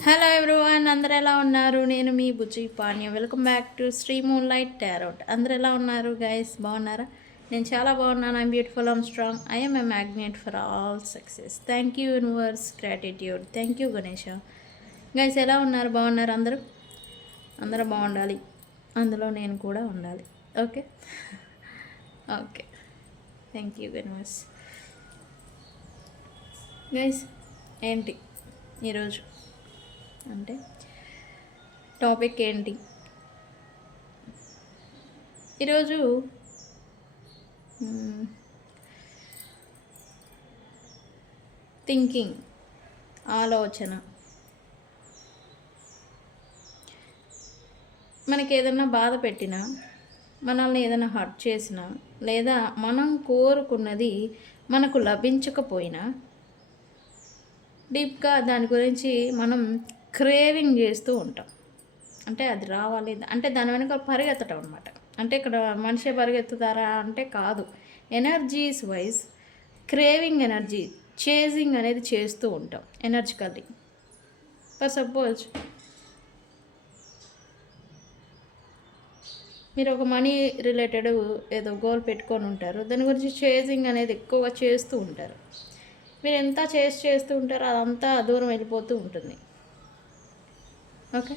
Hello everyone, అందరు ఎలా ఉన్నారు? నేను మీ Bujji Panya. Welcome back to Sri moon light tarot. అందరు ఎలా ఉన్నారు గైస్? బాగున్నారా? నేను చాలా బాగున్నాను. I'm beautiful, I'm strong, I'm a magnet for all success. Thank you universe, gratitude. Thank you Ganesha. Guys ఎలా ఉన్నారు? బాగున్నారు అందరూ? అందరూ బాగుండాలి, అందులో నేను కూడా ఉండాలి. Okay okay, thank you universe. Guys ఏంటి ఈరోజు అంటే టాపిక్ ఏంటి ఈరోజు? థింకింగ్, ఆలోచన. మనకి ఏదైనా బాధ పెట్టినా, మనల్ని ఏదైనా హర్ట్ చేసినా, లేదా మనం కోరుకున్నది మనకు లభించకపోయినా డీప్గా దాని గురించి మనం క్రేవింగ్ చేస్తూ ఉంటాం. అంటే అది రావాలి అంటే దాని వెనుక పరిగెత్తడం అనమాట. అంటే ఇక్కడ మనిషి పరిగెత్తుతారా అంటే కాదు. Energies wise craving energy, chasing అనేది చేస్తూ ఉంటాం ఎనర్జికల్లీ. ఫర్ సపోజ్ మీరు ఒక మనీ రిలేటెడ్ ఏదో గోల్ పెట్టుకొని ఉంటారు, దాని గురించి చేజింగ్ అనేది ఎక్కువగా చేస్తూ ఉంటారు. మీరు ఎంత చేస్తూ ఉంటారో అదంతా దూరం వెళ్ళిపోతూ ఉంటుంది. ఓకే,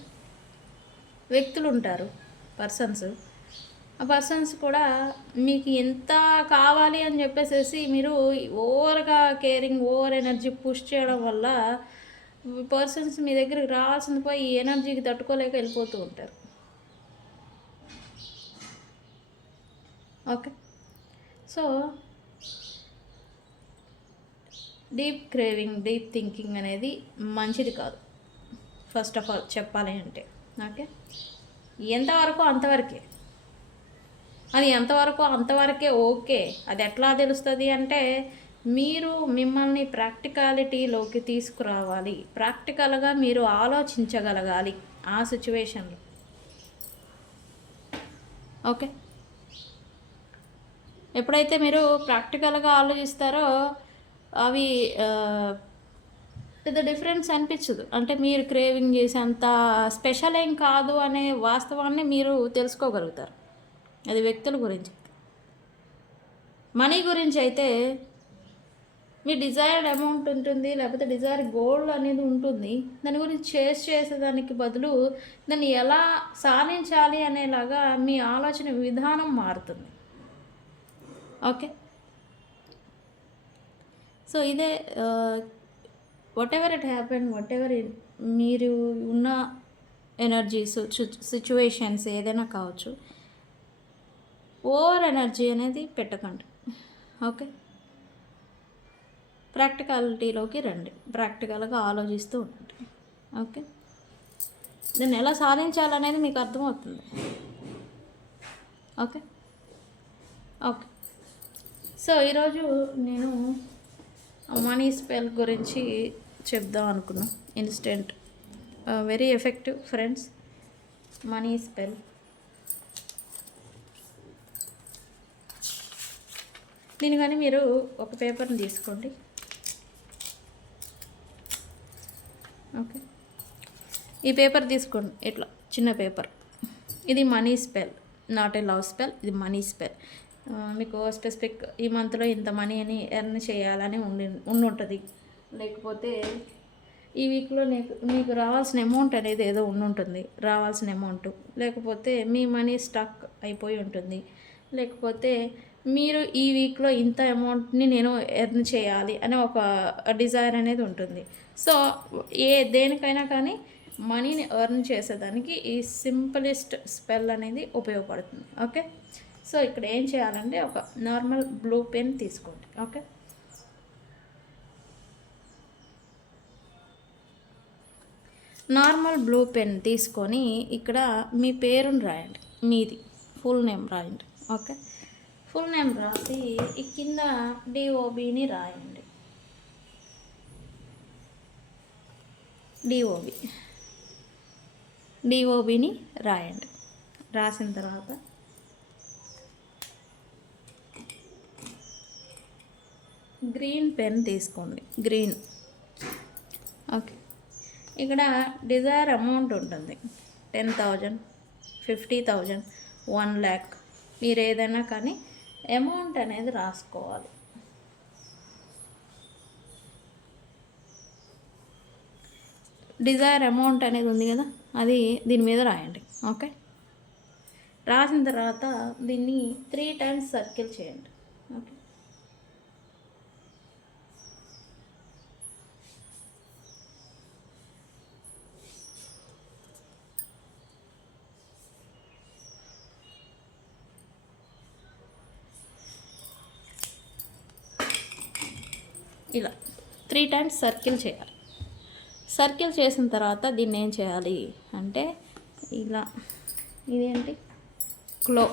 వ్యక్తులు ఉంటారు, పర్సన్స్. ఆ పర్సన్స్ కూడా మీకు ఎంత కావాలి అని చెప్పేసి మీరు ఓవర్గా కేరింగ్, ఓవర్ ఎనర్జీ పుష్ చేయడం వల్ల పర్సన్స్ మీ దగ్గరికి రావాల్సింది పోయి ఈ ఎనర్జీకి తట్టుకోలేక వెళ్ళిపోతూ ఉంటారు. Okay, so deep craving, deep thinking అనేది మంచిది కాదు. ఫస్ట్ ఆఫ్ ఆల్ చెప్పాలి అంటే ఓకే, ఎంతవరకు అంతవరకే. అది ఎంతవరకు అంతవరకే ఓకే. అది ఎట్లా తెలుస్తుంది అంటే మీరు మిమ్మల్ని ప్రాక్టికాలిటీలోకి తీసుకురావాలి. ప్రాక్టికల్గా మీరు ఆలోచించగలగాలి ఆ సిచ్యువేషన్లో. ఓకే, ఎప్పుడైతే మీరు ప్రాక్టికల్గా ఆలోచిస్తారో అవి పెద్ద డిఫరెన్స్ అనిపించదు. అంటే మీరు క్రేవింగ్ చేసేంత స్పెషల్ ఏం కాదు అనే వాస్తవాన్ని మీరు తెలుసుకోగలుగుతారు. అది వ్యక్తుల గురించి. మనీ గురించి అయితే మీ డిజైర్డ్ అమౌంట్ ఉంటుంది, లేకపోతే డిజైర్ గోల్ అనేది ఉంటుంది. దాని గురించి చేసేదానికి బదులు దాన్ని ఎలా సాధించాలి అనేలాగా మీ ఆలోచన విధానం మారుతుంది. ఓకే, సో ఇదే what ever it happen, what ever మీరు ఉన్న ఎనర్జీస్, సిచ్యువేషన్స్ ఏదైనా కావచ్చు, ఓవర్ ఎనర్జీ అనేది పెట్టకండి. ఓకే, ప్రాక్టికాలిటీలోకి రండి, ప్రాక్టికల్గా ఆలోచిస్తూ ఉండండి. ఓకే, దాన్ని ఎలా సాధించాలనేది మీకు అర్థమవుతుంది. ఓకే ఓకే, సో ఈరోజు నేను మనీ స్పెల్ గురించి చెప్దాం అనుకున్నాను. Instant, very effective friends, money spell. దీని కానీ మీరు ఒక పేపర్ని తీసుకోండి. ఓకే, ఈ పేపర్ తీసుకోండి, ఇట్లా చిన్న పేపర్. ఇది money spell, not a love spell, ఇది మనీ స్పెల్. మీకు స్పెసిఫిక్ ఈ మంత్లో ఇంత మనీ అని ఎర్న్ చేయాలని ఉంటుంది. లేకపోతే ఈ వీక్లో మీకు రావాల్సిన అమౌంట్ అనేది ఏదో ఉంటుంది, రావాల్సిన అమౌంట్. లేకపోతే మీ మనీ స్టక్ అయిపోయి ఉంటుంది. లేకపోతే మీరు ఈ వీక్లో ఇంత అమౌంట్ని నేను ఎర్న్ చేయాలి అనే ఒక డిజైర్ అనేది ఉంటుంది. సో దేనికైనా కానీ మనీని ఎర్న్ చేసేదానికి ఈ సింపులెస్ట్ స్పెల్ అనేది ఉపయోగపడుతుంది. ఓకే, సో ఇక్కడ ఏం చేయాలంటే ఒక నార్మల్ బ్లూ పెన్ తీసుకోండి. ఓకే, నార్మల్ బ్లూ పెన్ తీసుకొని ఇక్కడ మీ పేరుని రాయండి, మీది ఫుల్ నేమ్ రాయండి. ఓకే, ఫుల్ నేమ్ రాసి ఈ కింద డిఓబిని రాయండి. డిఓబిని రాయండి. రాసిన తర్వాత గ్రీన్ పెన్ తీసుకోండి, గ్రీన్. ఓకే, ఇక్కడ డిజైర్ అమౌంట్ ఉంటుంది 10,000, 50,000, 1,00,000 మీరు ఏదైనా కానీ అమౌంట్ అనేది రాసుకోవాలి. డిజైర్ అమౌంట్ అనేది ఉంది కదా, అది దీని మీద రాయండి. ఓకే, రాసిన తర్వాత దీన్ని 3 టైమ్స్ సర్కిల్ చేయండి. ఓకే, ఇలా 3 టైమ్స్ సర్కిల్ చేయాలి. సర్కిల్ చేసిన తర్వాత దీన్ని ఏం చేయాలి అంటే ఇలా, ఇదేంటి క్లో,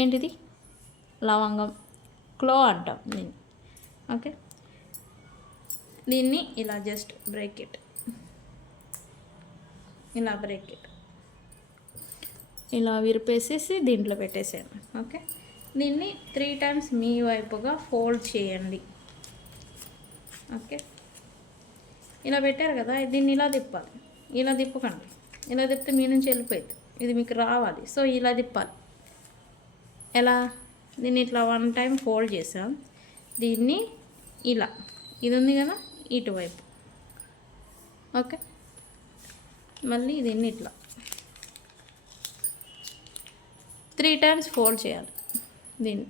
ఏంటిది లవంగం, క్లో అంటాం దీన్ని. ఓకే, దీన్ని ఇలా జస్ట్ బ్రేక్ ఇట్, ఇలా బ్రేక్ ఇట్, ఇలా విరిపేసేసి దీంట్లో పెట్టేసేయండి. ఓకే, దీన్ని 3 టైమ్స్ మీ వైపుగా ఫోల్డ్ చేయండి. ఓకే, ఇలా పెట్టారు కదా, దీన్ని ఇలా తిప్పాలి. ఇలా తిప్పకండి, ఇలా తిప్పితే మీ నుంచి వెళ్ళిపోయింది, ఇది మీకు రావాలి. సో ఇలా తిప్పాలి. ఎలా, దీన్ని ఇట్లా 1 టైం ఫోల్డ్ చేసాం, దీన్ని ఇలా, ఇది ఉంది కదా ఇటువైపు. ఓకే, మళ్ళీ దీన్ని ఇట్లా 3 టైమ్స్ ఫోల్డ్ చేయాలి. దీన్ని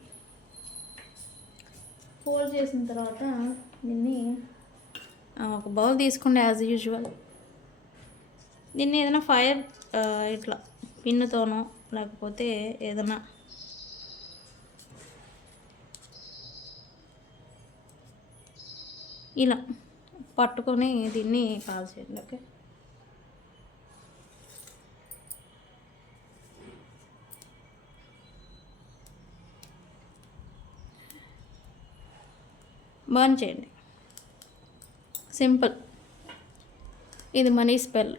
ఫోల్డ్ చేసిన తర్వాత దీన్ని ఒక బౌల్ తీసుకోండి యాజ్ యూజువల్. దీన్ని ఏదైనా ఫైర్ ఇట్లా పిన్నుతోనో లేకపోతే ఏదైనా ఇలా పట్టుకొని దీన్ని కాల్చేయండి. ఓకే, బర్న్ చేయండి. సింపుల్. ఇది మనీ స్పెల్.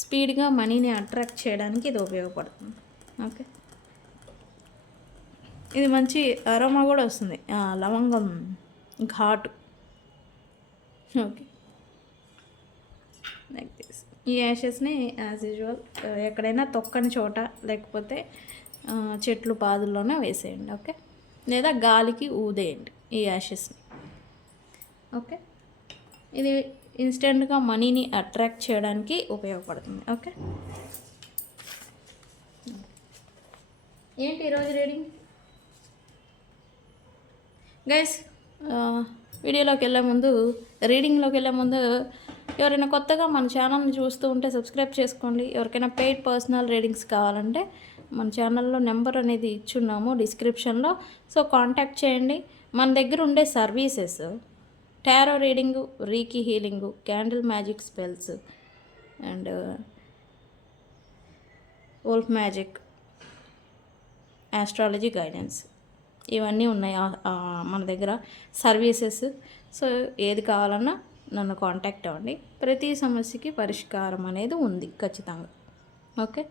స్పీడ్గా మనీని అట్రాక్ట్ చేయడానికి ఇది ఉపయోగపడుతుంది. ఓకే, ఇది మంచి అరోమా కూడా వస్తుంది, లవంగం ఘాటు. Okay, like this. ఈ యాషెస్ని యాజ్ యూజువల్ ఎక్కడైనా తొక్కని చోట లేకపోతే చెట్లు పాదుల్లోనే వేసేయండి. ఓకే, లేదా గాలికి ఊదేయండి ఈ యాషెస్ని. ఓకే, ఇది ఇన్స్టెంట్గా మనీని అట్రాక్ట్ చేయడానికి ఉపయోగపడుతుంది. ఓకే, ఏంటి ఈరోజు రీడింగ్ గైస్? రీడింగ్లోకి వెళ్ళే ముందు ఎవరైనా కొత్తగా మన ఛానల్ని చూస్తూ ఉంటే సబ్స్క్రైబ్ చేసుకోండి. ఎవరికైనా పెయిడ్ పర్సనల్ రీడింగ్స్ కావాలంటే మన ఛానల్లో నెంబర్ అనేది ఇచ్చున్నాము డిస్క్రిప్షన్లో. సో కాంటాక్ట్ చేయండి. మన దగ్గర ఉండే services tarot reading, reiki healing, candle magic spells and wolf magic, astrology guidance, ఇవన్నీ ఉన్నాయి మన దగ్గర సర్వీసెస్. సో ఏది కావాలన్నా నన్ను కాంటాక్ట్ అవ్వండి. ప్రతి సమస్యకి పరిష్కారం అనేది ఉంది ఖచ్చితంగా. ఓకే,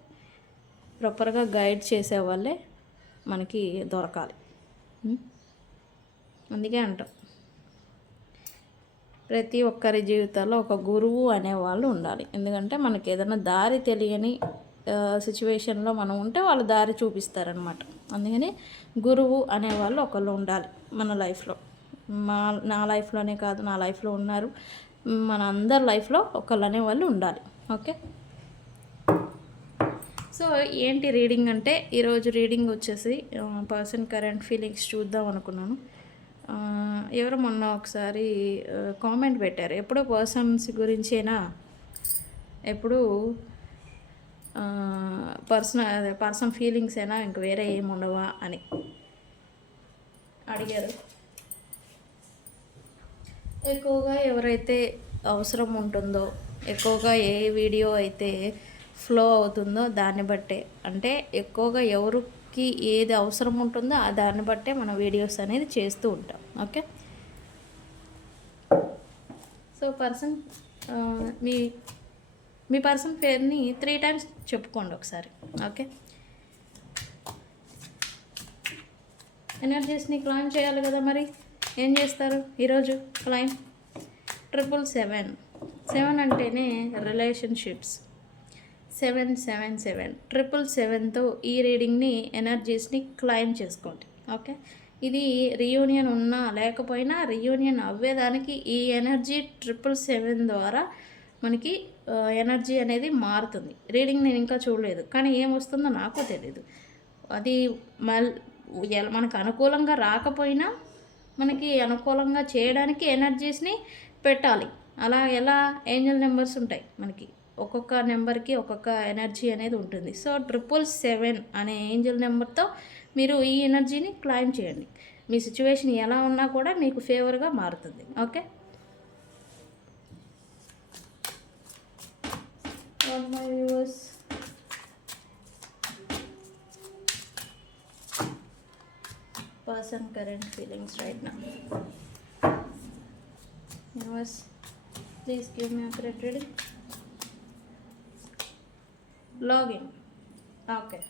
ప్రాపర్గా గైడ్ చేసే వాళ్ళే మనకి దొరకాలి. అందుకే అంటాం ప్రతి ఒక్కరి జీవితాల్లో ఒక గురువు అనేవాళ్ళు ఉండాలి. ఎందుకంటే మనకి ఏదైనా దారి తెలియని సిచ్యువేషన్లో మనం ఉంటే వాళ్ళు దారి చూపిస్తారనమాట. అందుకని గురువు అనేవాళ్ళు ఒకళ్ళు ఉండాలి మన లైఫ్లో. నా లైఫ్లోనే కాదు, నా లైఫ్లో ఉన్నారు, మన అందరి లైఫ్లో ఒకళ్ళు అనేవాళ్ళు ఉండాలి. ఓకే, సో ఏంటి రీడింగ్ అంటే ఈరోజు రీడింగ్ వచ్చేసి పర్సన్ కరెంట్ ఫీలింగ్స్ చూద్దాం అనుకున్నాను. ఎవరు మొన్న ఒకసారి కామెంట్ పెట్టారు, ఎప్పుడూ పర్సన్స్ గురించేనా, ఎప్పుడు పర్సన్ ఫీలింగ్స్ అయినా ఇంక వేరే ఏమి ఉండవా అని అడిగారు. ఎక్కువగా ఎవరైతే అవసరం ఉంటుందో, ఎక్కువగా ఏ వీడియో అయితే ఫ్లో అవుతుందో దాన్ని బట్టే, అంటే ఎక్కువగా ఎవరికి ఏది అవసరం ఉంటుందో దాన్ని బట్టే మన వీడియోస్ అనేది చేస్తూ ఉంటాం. ఓకే, సో పర్సన్ మీ పర్సన్ పేరుని 3 టైమ్స్ చెప్పుకోండి ఒకసారి. ఓకే, ఎనర్జీస్ని క్లైమ్ చేయాలి కదా, మరి ఏం చేస్తారు ఈరోజు? క్లైమ్ 777 7 అంటేనే రిలేషన్షిప్స్. 777 777తో ఈ రీడింగ్ని ఎనర్జీస్ని క్లైమ్ చేసుకోండి. ఓకే, ఇది రీయూనియన్ ఉన్నా లేకపోయినా రీయూనియన్ అవ్వేదానికి ఈ ఎనర్జీ 777 ద్వారా మనకి ఎనర్జీ అనేది మారుతుంది. రీడింగ్ నేను ఇంకా చూడలేదు, కానీ ఏమొస్తుందో నాకు తెలీదు. అది మనకు అనుకూలంగా రాకపోయినా మనకి అనుకూలంగా చేయడానికి ఎనర్జీస్ని పెట్టాలి. అలా ఎలా ఏంజల్ నెంబర్స్ ఉంటాయి మనకి, ఒక్కొక్క నెంబర్కి ఒక్కొక్క ఎనర్జీ అనేది ఉంటుంది. సో 777 అనే ఏంజల్ నెంబర్తో మీరు ఈ ఎనర్జీని క్లైమ్ చేయండి. మీ సిచ్యువేషన్ ఎలా ఉన్నా కూడా మీకు ఫేవర్గా మారుతుంది. Okay, my viewers, person current feelings right now. Universe, please give me accurate reading. Login. Okay.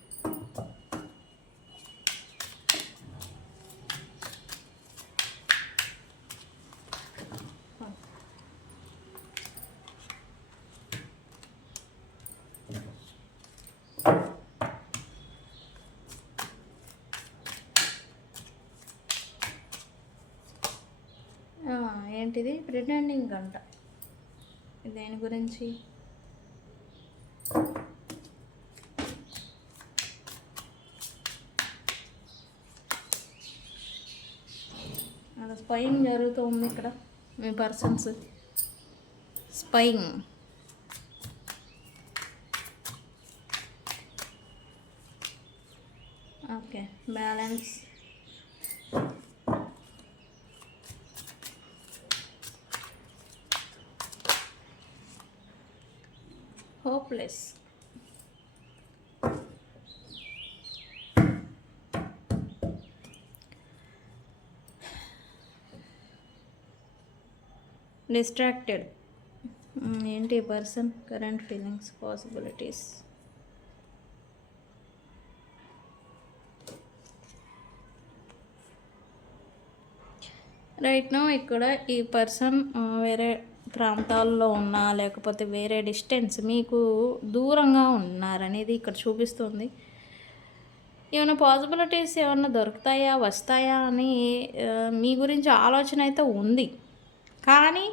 ఏంటిది ప్రిటెండింగ్ అంట, దేని గురించి? అలా స్పైయింగ్ జరుగుతుంది ఇక్కడ. మీ persons spying. Okay, balance. Hopeless. Distracted. ఏంటి person current feelings, possibilities. Right now ఇక్కడ ఈ పర్సన్ వేరే ప్రాంతాల్లో ఉన్నా లేకపోతే వేరే డిస్టెన్స్ మీకు దూరంగా ఉన్నారనేది ఇక్కడ చూపిస్తుంది. ఏమైనా పాసిబిలిటీస్ ఏమన్నా దొరుకుతాయా, వస్తాయా అని మీ గురించి ఆలోచన అయితే ఉంది, కానీ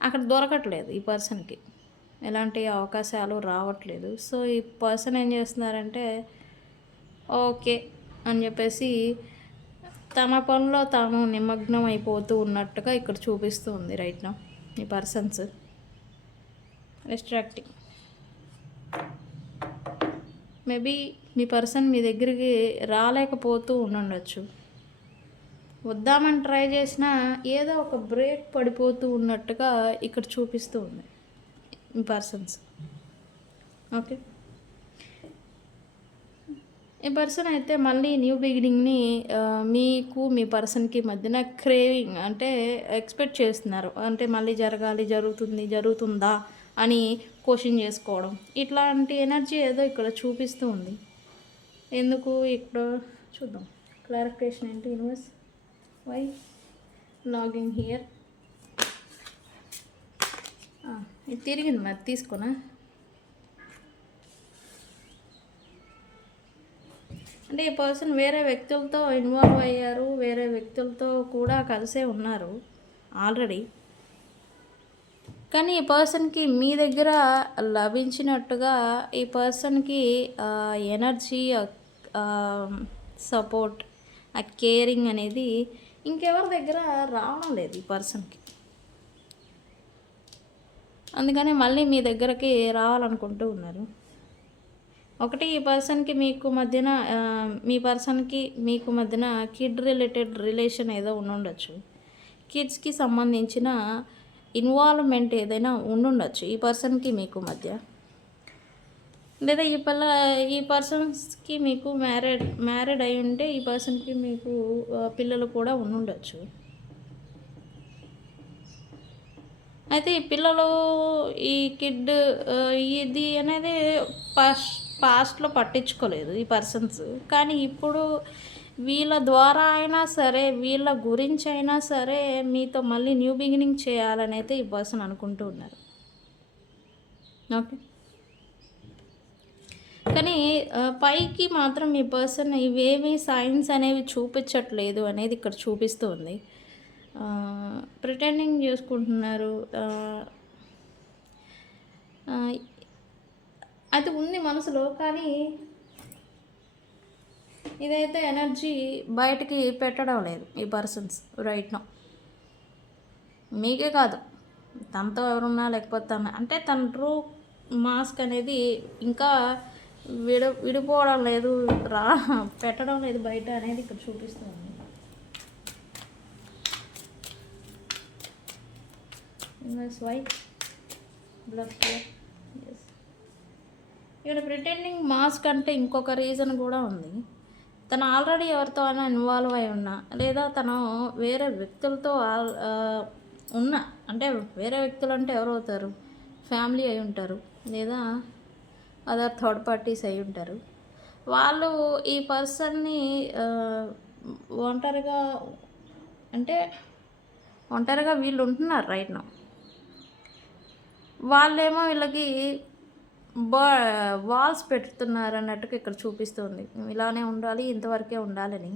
అక్కడ దొరకట్లేదు. ఈ పర్సన్కి ఎలాంటి అవకాశాలు రావట్లేదు. సో ఈ పర్సన్ ఏం చేస్తున్నారంటే ఓకే అని చెప్పేసి తమ పనిలో తాను నిమగ్నం అయిపోతూ ఉన్నట్టుగా ఇక్కడ చూపిస్తూ ఉంది రైట్ నౌ. ఈ పర్సన్స్ డిస్ట్రాక్టింగ్. మేబీ మీ పర్సన్ మీ దగ్గరికి రాలేకపోతూ ఉండొచ్చు. వద్దామని ట్రై చేసినా ఏదో ఒక బ్రేక్ పడిపోతూ ఉన్నట్టుగా ఇక్కడ చూపిస్తూ ఉంది ఈ పర్సన్స్. ఓకే, ఈ పర్సన్ అయితే మళ్ళీ న్యూ బిగినింగ్ని మీకు మీ పర్సన్కి మధ్యన క్రేవింగ్ అంటే ఎక్స్పెక్ట్ చేస్తున్నారు. అంటే మళ్ళీ జరుగుతుందా అని క్వశ్చన్ చేసుకోవడం, ఇట్లాంటి ఎనర్జీ ఏదో ఇక్కడ చూపిస్తూ ఉంది. ఎందుకు ఇక్కడ చూద్దాం. క్లారిఫికేషన్ ఏంటి యూనివర్స్? Why logging here? ఇది తిరిగింది, మరి తీసుకున్నా. అంటే ఈ పర్సన్ వేరే వ్యక్తులతో ఇన్వాల్వ్ అయ్యారు, వేరే వ్యక్తులతో కూడా కలిసే ఉన్నారు ఆల్రెడీ. కానీ ఈ పర్సన్కి మీ దగ్గర లభించినట్టుగా ఈ పర్సన్కి ఎనర్జీ, సపోర్ట్, ఆ కేరింగ్ అనేది ఇంకెవరి దగ్గర రావడం లేదు ఈ పర్సన్కి. అందుకని మళ్ళీ మీ దగ్గరకి రావాలనుకుంటూ ఉన్నారు. ఒకటి, ఈ పర్సన్కి మీకు మధ్యన మీ పర్సన్కి మీకు మధ్యన కిడ్ రిలేటెడ్ రిలేషన్ ఏదో ఉండొచ్చు. కిడ్స్కి సంబంధించిన ఇన్వాల్వ్మెంట్ ఏదైనా ఉండుండొచ్చు ఈ పర్సన్కి మీకు మధ్య. లేదా ఈ పర్సన్స్కి మీకు మ్యారీడ్ అయి ఉంటే ఈ పర్సన్కి మీకు పిల్లలు కూడా ఉండొచ్చు. అయితే ఈ పిల్లలు, ఈ కిడ్, ఇది అనేది పాస్ట్లో పట్టించుకోలేదు ఈ పర్సన్స్. కానీ ఇప్పుడు వీళ్ళ ద్వారా అయినా సరే, వీళ్ళ గురించి అయినా సరే మీతో మళ్ళీ న్యూ బిగినింగ్ చేయాలని అయితే ఈ పర్సన్ అనుకుంటూ ఉన్నారు. ఓకే. కానీ పైకి మాత్రం మీ పర్సన్ ఇవేమి సైన్స్ అనేవి చూపించట్లేదు అనేది ఇక్కడ చూపిస్తూ ఉంది. ప్రిటెండింగ్ చేసుకుంటున్నారు. అది ఉంది మనసులో, కానీ ఇదైతే ఎనర్జీ బయటికి పెట్టడం లేదు ఈ పర్సన్స్ రైట్ నౌ. మీకే కాదు, తనతో ఎవరున్నా లేకపోతే అంటే తన ట్రూ మాస్క్ అనేది ఇంకా విడిపోవడం లేదు, పెట్టడం లేదు బయట అనేది ఇక్కడ చూపిస్తుంది. ఇక్కడ ప్రిటెండింగ్ మాస్క్ అంటే ఇంకొక రీజన్ కూడా ఉంది. తను ఆల్రెడీ ఎవరితో అయినా ఇన్వాల్వ్ అయి ఉన్నా, లేదా తను వేరే వ్యక్తులతో ఉన్నా, అంటే వేరే వ్యక్తులు అంటే ఎవరు అవుతారు, ఫ్యామిలీ అయి ఉంటారు, లేదా అదర్ థర్డ్ పార్టీస్ అయి ఉంటారు. వాళ్ళు ఈ పర్సన్ని ఒంటరిగా, అంటే ఒంటరిగా వీళ్ళు ఉంటున్నారు రైట్ నౌ. వాళ్ళేమో వీళ్ళకి వాల్స్ పెడుతున్నారు అన్నట్టుగా ఇక్కడ చూపిస్తుంది. ఇలానే ఉండాలి, ఇంతవరకే ఉండాలని.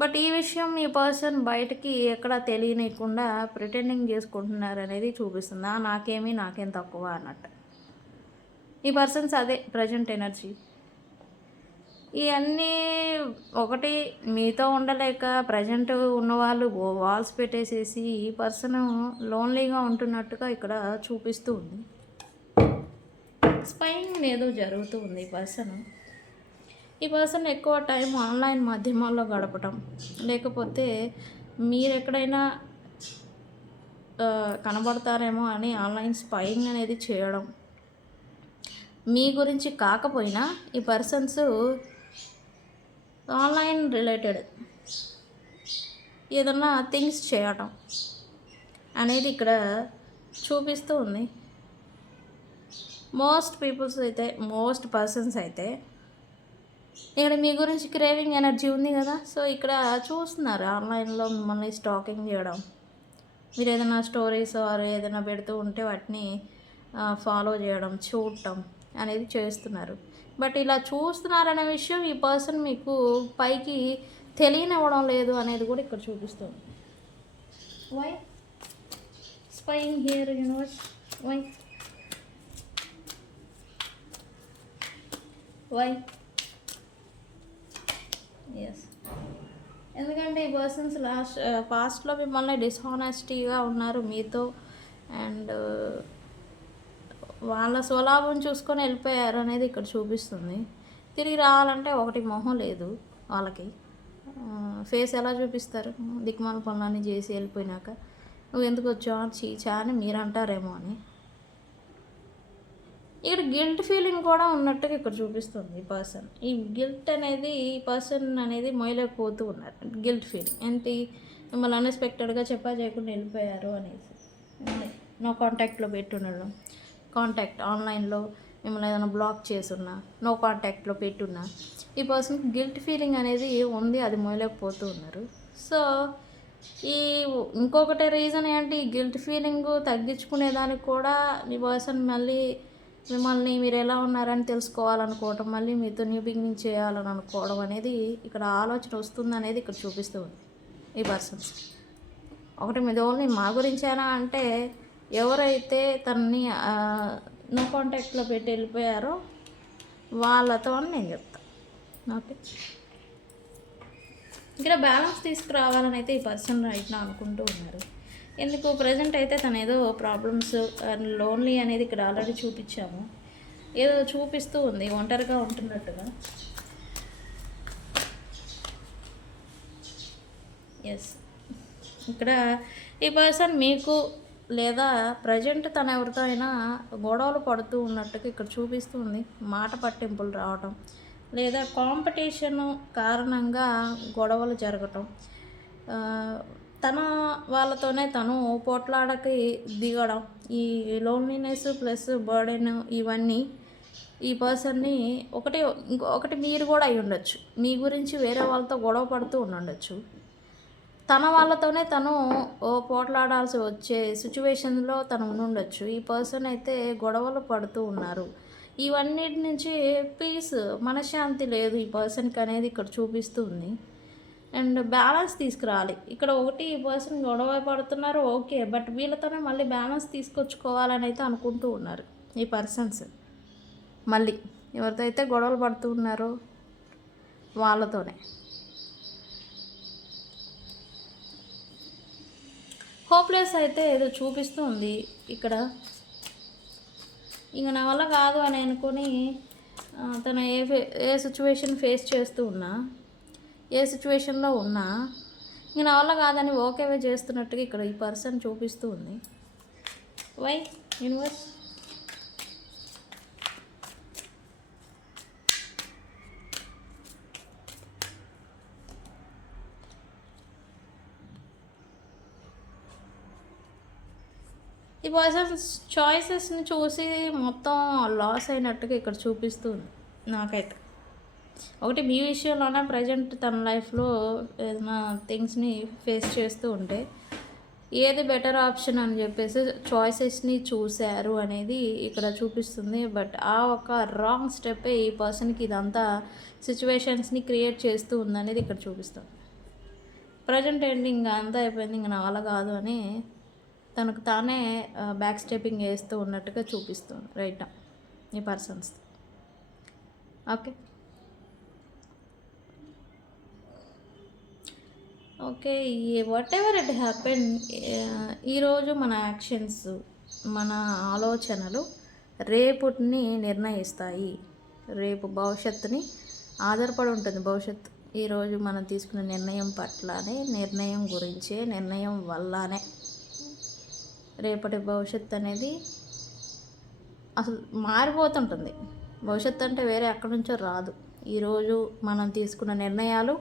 బట్ ఈ విషయం ఈ పర్సన్ బయటకి ఎక్కడ తెలియనియకుండా ప్రిటెండింగ్ చేసుకుంటున్నారు అనేది చూపిస్తుంది. నాకేం తక్కువ అన్నట్టు. ఈ పర్సన్స్ అదే ప్రజెంట్ ఎనర్జీ. ఇవన్నీ ఒకటి మీతో ఉండలేక ప్రజెంట్ ఉన్నవాళ్ళు వాల్స్ పెట్టేసేసి ఈ పర్సన్ లోన్లీగా ఉంటున్నట్టుగా ఇక్కడ చూపిస్తూ ఉంది. స్పైయింగ్ ఏదో జరుగుతూ ఉంది ఈ పర్సన్ ఎక్కువ టైం ఆన్లైన్ మాధ్యమాల్లో గడపటం, లేకపోతే మీరు ఎక్కడైనా కనబడతారేమో అని ఆన్లైన్ స్పైయింగ్ అనేది చేయడం. మీ గురించి కాకపోయినా ఈ పర్సన్స్ ఆన్లైన్ రిలేటెడ్ ఏదన్నా థింగ్స్ చేయటం అనేది ఇక్కడ చూపిస్తూ ఉంది. మోస్ట్ పర్సన్స్ అయితే ఇక్కడ మీ గురించి క్రేవింగ్ ఎనర్జీ ఉంది కదా, సో ఇక్కడ చూస్తున్నారు ఆన్లైన్లో మిమ్మల్ని స్టాకింగ్ చేయడం. మీరు ఏదైనా స్టోరీస్ ఆర్ ఏదైనా పెడుతూ ఉంటే వాటిని ఫాలో చేయడం, చూడటం అనేది చేస్తున్నారు. బట్ ఇలా చూస్తున్నారనే విషయం ఈ పర్సన్ మీకు పైకి తెలియనివ్వడం లేదు అనేది కూడా ఇక్కడ చూపిస్తుంది. Why spying here universe? Why? Yes, ఎందుకంటే ఈ పర్సన్స్ పాస్ట్లో మిమ్మల్ని డిస్హానెస్టీగా ఉన్నారు మీతో, అండ్ వాళ్ళ స్వలాభం చూసుకొని వెళ్ళిపోయారు అనేది ఇక్కడ చూపిస్తుంది. తిరిగి రావాలంటే ఒకటి మొహం లేదు వాళ్ళకి. ఫేస్ ఎలా చూపిస్తారు? దిక్మాల పనులన్నీ చేసి వెళ్ళిపోయినాక నువ్వు ఎందుకు వచ్చావు చీచా అని మీరు అంటారేమో అని. ఇక్కడ గిల్ట్ ఫీలింగ్ కూడా ఉన్నట్టుగా ఇక్కడ చూపిస్తుంది ఈ పర్సన్. ఈ గిల్ట్ అనేది ఈ పర్సన్ అనేది మొయలేకపోతూ ఉన్నారు. గిల్ట్ ఫీలింగ్ ఏంటి? మిమ్మల్ని అన్ఎక్స్పెక్టెడ్గా చేయకుండా వెళ్ళిపోయారు అనేసి. నో కాంటాక్ట్లో పెట్టున్నాడు, కాంటాక్ట్ ఆన్లైన్లో మిమ్మల్ని ఏదైనా బ్లాక్ చేసున్నా, నో కాంటాక్ట్లో పెట్టున్నా, ఈ పర్సన్కి గిల్ట్ ఫీలింగ్ అనేది ఉంది, అది మోయలేకపోతూ ఉన్నారు. సో ఈ ఇంకొకటి రీజన్ ఏంటి, ఈ గిల్ట్ ఫీలింగ్ తగ్గించుకునేదానికి కూడా ఈ పర్సన్ మళ్ళీ మిమ్మల్ని మీరు ఎలా ఉన్నారని తెలుసుకోవాలనుకోవటం, మళ్ళీ మీతో న్యూ బిగినింగ్ చేయాలని అనుకోవడం అనేది ఇక్కడ ఆలోచన వస్తుంది అనేది ఇక్కడ చూపిస్తూ ఉంది ఈ పర్సన్స్. ఒకటి మీద ఓన్లీ మా గురించేనా అంటే, ఎవరైతే తనని నో కాంటాక్ట్లో పెట్టి వెళ్ళిపోయారో వాళ్ళతో అని నేను చెప్తాను. ఓకే, ఇక్కడ బ్యాలెన్స్ తీసుకురావాలని అయితే ఈ పర్సన్ రైట్ నా అనుకుంటూ ఉన్నారు. ఎందుకు ప్రజెంట్ అయితే తను ఏదో ప్రాబ్లమ్స్ లోన్లీ అనేది ఇక్కడ ఆల్రెడీ చూపించాము, ఏదో చూపిస్తూ ఉంది ఒంటరిగా ఉంటున్నట్టుగా. ఎస్, ఇక్కడ ఈ పర్సన్ మీకు లేదా ప్రజెంట్ తను ఎవరితో అయినా గొడవలు పడుతూ ఉన్నట్టుగా ఇక్కడ చూపిస్తుంది. మాట పట్టింపులు రావటం, లేదా కాంపిటీషన్ కారణంగా గొడవలు జరగటం, తన వాళ్ళతోనే తను పోట్లాడకి దిగడం, ఈ లోన్లీనెస్ ప్లస్ బర్డెన్ ఇవన్నీ ఈ పర్సన్ని ఇంకొకటి మీరు కూడా అయి ఉండొచ్చు. మీ గురించి వేరే వాళ్ళతో గొడవ పడుతూ ఉండొచ్చు. తన వాళ్ళతోనే తను పోట్లాడాల్సి వచ్చే సిచ్యువేషన్లో తను ఉండుండొచ్చు. ఈ పర్సన్ అయితే గొడవలు పడుతూ ఉన్నారు. ఇవన్నిటి నుంచి పీస్, మనశ్శాంతి లేదు ఈ పర్సన్కి అనేది ఇక్కడ చూపిస్తూ ఉంది. అండ్ బ్యాలెన్స్ తీసుకురావాలి ఇక్కడ. ఒకటి ఈ పర్సన్ గొడవ పడుతున్నారు, ఓకే, బట్ వీళ్ళతోనే మళ్ళీ బ్యాలెన్స్ తీసుకొచ్చుకోవాలని అయితే అనుకుంటూ ఉన్నారు ఈ పర్సన్స్. మళ్ళీ ఎవరితో అయితే గొడవలు పడుతూ ఉన్నారో వాళ్ళతోనే హోప్లెస్ అయితే ఏదో చూపిస్తూ ఉంది ఇక్కడ. ఇంక నా వల్ల కాదు అని అనుకొని తను ఏ సిచ్యువేషన్ ఫేస్ చేస్తూ ఉన్నా, ఏ సిచ్యువేషన్లో ఉన్నా ఇంక నా వల్ల కాదని ఓకేవే చేస్తున్నట్టుగా ఇక్కడ ఈ పర్సన్ చూపిస్తూ ఉంది. Why universe? ఈ పర్సన్స్ చాయిసెస్ని చూసి మొత్తం లాస్ అయినట్టుగా ఇక్కడ చూపిస్తుంది నాకైతే. ఒకటి మీ విషయంలోనే ప్రజెంట్ తన లైఫ్లో ఏదైనా థింగ్స్ని ఫేస్ చేస్తూ ఉంటే ఏది బెటర్ ఆప్షన్ అని చెప్పేసి చాయిసెస్ని చూశారు అనేది ఇక్కడ చూపిస్తుంది. బట్ ఆ ఒక రాంగ్ స్టెప్పే ఈ పర్సన్కి ఇదంతా సిచ్యువేషన్స్ని క్రియేట్ చేస్తూ ఉందనేది ఇక్కడ చూపిస్తుంది. ప్రజెంట్ ఏంటి, ఇంకా అంతా అయిపోయింది, ఇంకా నా వల్ల కాదు అని తనకు తానే బ్యాక్ స్టెప్పింగ్ వేస్తూ ఉన్నట్టుగా చూపిస్తుంది రైట్ నా ఈ persons. Okay okay, what ever it happen, ఈరోజు మన యాక్షన్స్, మన ఆలోచనలు రేపుని నిర్ణయిస్తాయి. రేపు భవిష్యత్తుని ఆధారపడి ఉంటుంది భవిష్యత్తు. ఈరోజు మనం తీసుకున్న నిర్ణయం పట్లనే, నిర్ణయం గురించే, నిర్ణయం వల్లనే రేపటి భవిష్యత్తు అనేది అసలు మారిపోతుంటుంది. భవిష్యత్తు అంటే వేరే ఎక్కడి నుంచో రాదు. ఈరోజు మనం తీసుకున్న నిర్ణయాలు,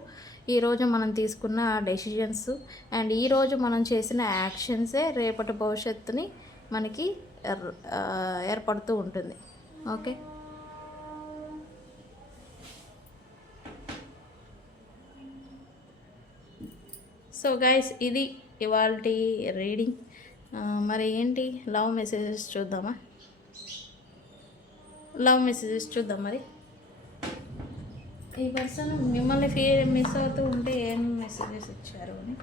ఈరోజు మనం తీసుకున్న డెసిషన్స్ అండ్ ఈరోజు మనం చేసిన యాక్షన్సే రేపటి భవిష్యత్తుని మనకి ఏర్పడుతూ ఉంటుంది. ఓకే, సో గైస్, ఇది ఇవాల్టి రీడింగ్. మరి ఏంటి లవ్ మెసేజెస్ చూద్దామా? లవ్ మెసేజెస్ చూద్దాం. మరి ఈ పర్సన్ మిమ్మల్ని మిస్ అవుతూ ఉంటే ఏం మెసేజెస్ ఇచ్చారు అని.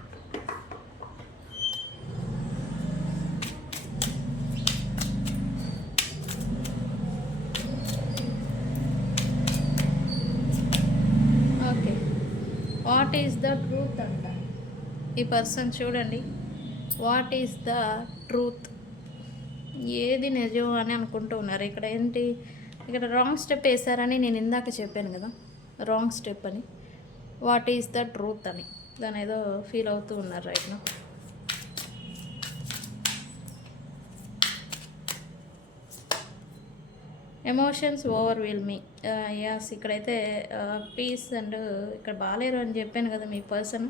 Okay, what is the truth అంట ఈ పర్సన్. చూడండి, వాట్ ఈస్ ద ట్రూత్, ఏది నిజం అని అనుకుంటూ ఉన్నారు. ఇక్కడ ఏంటి, ఇక్కడ రాంగ్ స్టెప్ వేసారని నేను ఇందాక చెప్పాను కదా, రాంగ్ స్టెప్ అని. వాట్ ఈస్ ద ట్రూత్ అని దాని ఏదో ఫీల్ అవుతూ ఉన్నారు రైట్ నా. ఎమోషన్స్ ఓవర్వెల్ మీ. యాస్, ఇక్కడైతే పీస్ అండ్ ఇక్కడ బాగాలేరు అని చెప్పాను కదా మీ పర్సన్.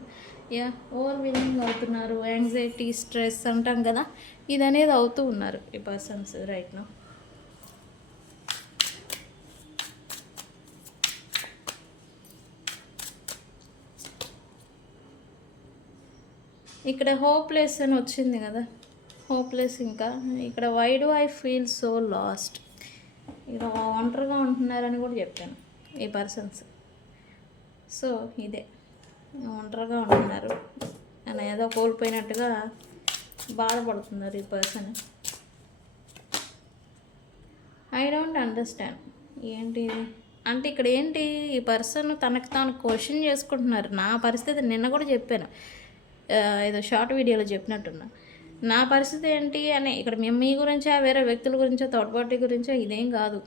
యా, ఓవర్వెల్మింగ్ అవుతున్నారు, యాంగ్జైటీ, స్ట్రెస్ అంటాం కదా, ఇది అనేది అవుతూ ఉన్నారు ఈ పర్సన్స్ రైట్ నా. ఇక్కడ హోప్లెస్ అని వచ్చింది కదా, హోప్లెస్. ఇంకా ఇక్కడ why do I feel so lost, ఇక్కడ ఒంటరిగా ఉంటున్నారని కూడా చెప్పాను ఈ పర్సన్స్. సో ఇదే, ఒంటరిగా ఉంటున్నారు అని ఏదో కోల్పోయినట్టుగా బాధపడుతున్నారు ఈ పర్సన్. ఐ డోంట్ అండర్స్టాండ్ ఏంటి అంటే ఇక్కడ ఏంటి, ఈ పర్సన్ తనకు తాను క్వశ్చన్ చేసుకుంటున్నారు. నా పరిస్థితి నిన్న కూడా చెప్పాను, ఏదో షార్ట్ వీడియోలో చెప్పినట్టున్నా. నా పరిస్థితి ఏంటి అని ఇక్కడ మీ గురించో, వేరే వ్యక్తుల గురించో, థర్డ్ పార్టీ గురించో ఇదేం కాదు.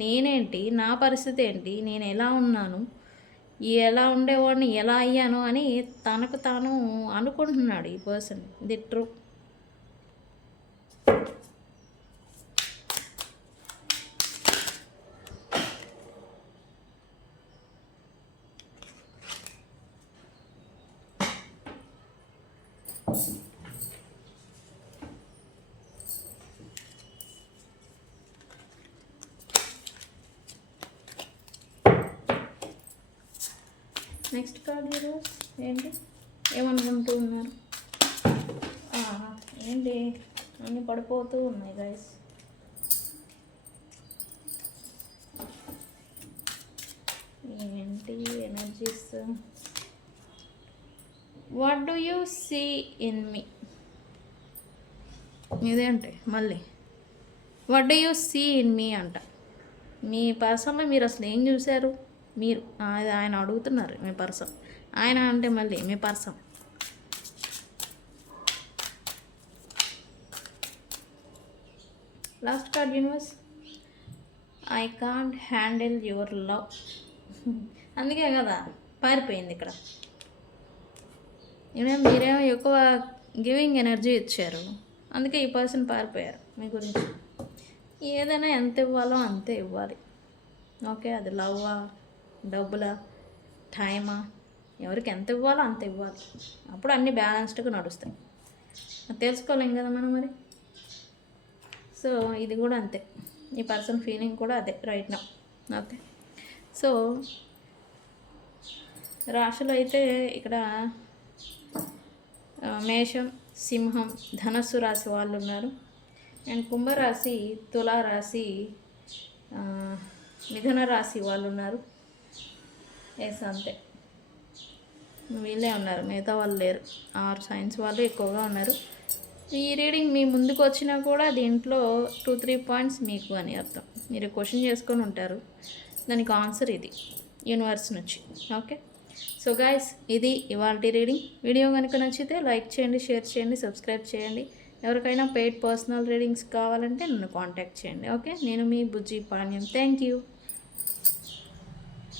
నేనేంటి, నా పరిస్థితి ఏంటి, నేను ఎలా ఉన్నాను, ఎలా ఉండేవాడిని, ఎలా అయ్యాను అని తనకు తాను అనుకుంటున్నాడు ఈ పర్సన్. ఇది ట్రూ. నెక్స్ట్ కార్డ్ ఈరోజు ఏంటి, ఏమనుకుంటూ ఉన్నారు? ఏంటి అన్నీ పడిపోతూ ఉన్నాయి గైస్. ఏంటి energies? What do you see in me? ఇదేంటి మళ్ళీ what do you see in me అంట. మీ పర్సన్లో మీరు అసలు ఏం చూశారు? మీరు అది ఆయన అడుగుతున్నారు. మీ పర్సన్ ఆయన అంటే మళ్ళీ మీ person. Last card universe. I can't handle your love. అందుకే కదా పారిపోయింది ఇక్కడ. మీరేమో ఎక్కువ గివింగ్ ఎనర్జీ ఇచ్చారు, అందుకే ఈ పర్సన్ పారిపోయారు మీ గురించి. ఏదైనా ఎంత ఇవ్వాలో అంతే ఇవ్వాలి. ఓకే, అది లవ్వా, డబ్బులా, టైమా, ఎవరికి ఎంత ఇవ్వాలో అంత ఇవ్వాలి. అప్పుడు అన్నీ బ్యాలెన్స్డ్గా నడుస్తాయి. అది తెలుసుకోలేం కదా మనం మరి. సో ఇది కూడా అంతే. ఈ పర్సన్ ఫీలింగ్ కూడా అదే రైట్ నౌ. ఓకే, సో రాశులు అయితే ఇక్కడ మేషం, సింహం, ధనస్సు రాశి వాళ్ళు ఉన్నారు. అండ్ కుంభరాశి, తులారాశి, మిథున రాశి వాళ్ళు ఉన్నారు. ఎస్ అంతే, వీళ్ళే ఉన్నారు, మిగతా వాళ్ళు లేరు. 6 సైన్స్ వాళ్ళు ఎక్కువగా ఉన్నారు. ఈ రీడింగ్ మీ ముందుకు వచ్చినా కూడా దీంట్లో 2-3 పాయింట్స్ మీకు అని అర్థం. మీరు క్వశ్చన్ చేసుకొని ఉంటారు, దానికి ఆన్సర్ ఇది యూనివర్స్ నుంచి. ఓకే, సో గైస్ ఇది ఇవాల్టి రీడింగ్. వీడియో కనుక నచ్చితే లైక్ చేయండి, షేర్ చేయండి, సబ్స్క్రైబ్ చేయండి. ఎవరికైనా పెయిడ్ పర్సనల్ రీడింగ్స్ కావాలంటే నన్ను కాంటాక్ట్ చేయండి. ఓకే, నేను మీ బుజ్జి పాణ్యం. Thank you.